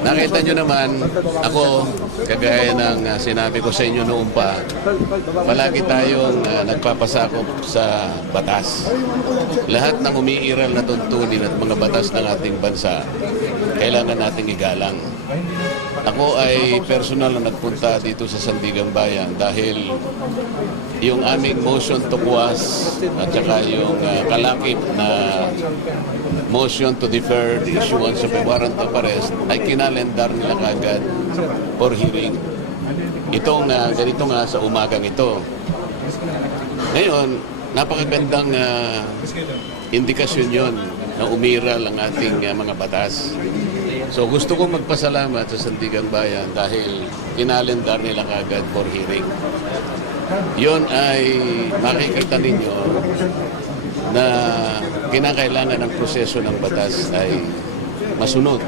Nakita nyo naman, ako, kagaya ng sinabi ko sa inyo noon pa, palagi tayong nagpapasakop sa batas. Lahat ng umiiral na tuntunin at mga batas ng ating bansa, kailangan nating igalang. Ako ay personal na nagpunta dito sa Sandigang Bayan dahil yung aming motion to quash at saka yung kalakip na motion to defer the issuance of a warrant of arrest ay kinalendar nila kagad for hearing. Itong ganito nga sa umagang ito. Ngayon, napakagandang indikasyon yon na umiral ang ating mga batas. So gusto kong magpasalamat sa Sandigang Bayan dahil kinalendar nila kagad for hearing. Yon ay makikita ninyo na kinakailangan ng proseso ng batas ay masunod.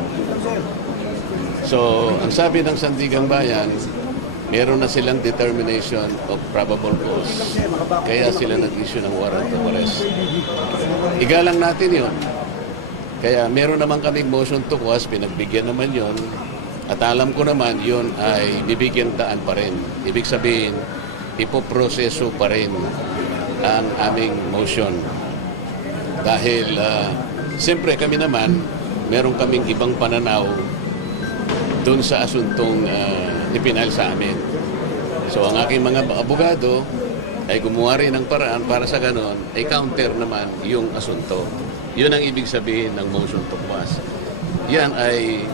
So, ang sabi ng Sandigang Bayan, meron na silang determination of probable cause. Kaya sila nag-issue ng warrant of arrest. Igalang natin yon. Kaya meron naman kaming motion to quash, pinagbigyan naman yon. At alam ko naman, yon ay bibigyan daan pa rin. Ibig sabihin, ipoproseso pa rin ang aming motion. Dahil, siyempre kami naman, meron kaming ibang pananaw doon sa asuntong ipinal sa amin. So ang aking mga abogado ay gumawa rin ng paraan para sa ganon, ay counter naman yung asunto. Yun ang ibig sabihin ng motion to quash. Yan ay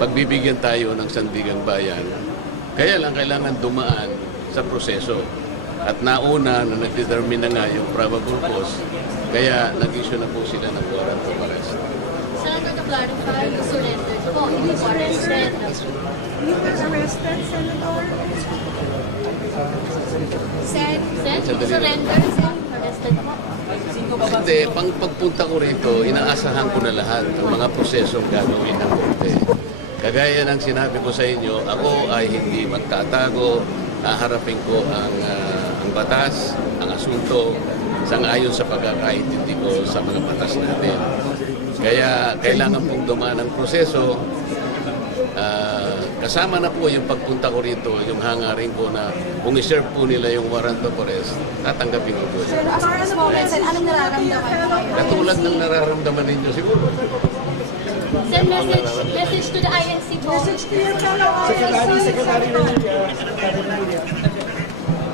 pagbibigyan tayo ng Sandigang Bayan. Kaya lang kailangan dumaan sa proseso. At nauna na nag-determine na nga yung probable cause, kaya nag-issue na po sila ng warrant of arrest. Senator, to clarify, you surrendered po, hindi po arrested. You were arrested, Senator? Sen, surrender, Sen, arrested po. Hindi, pagpunta ko rito, inaasahan ko na lahat ng mga prosesong gagawin ng korte. Kagaya ng sinabi ko sa inyo, ako ay hindi magtatago, haharapin ko ang batas, ang asunto, sangayon sa pagkakaintindi ko sa mga batas natin. Kaya kailangan pong dumaan ang proseso. Kasama na po yung pagpunta ko rito, yung hangarin ko na kung i-serve po nila yung warrant of arrest, tatanggapin ko po. Sir, as far as moments, anong nararamdaman mo? Katulad ng nararamdaman ninyo siguro. Sen, message to the INC po. Message to your fellow INC, Senator.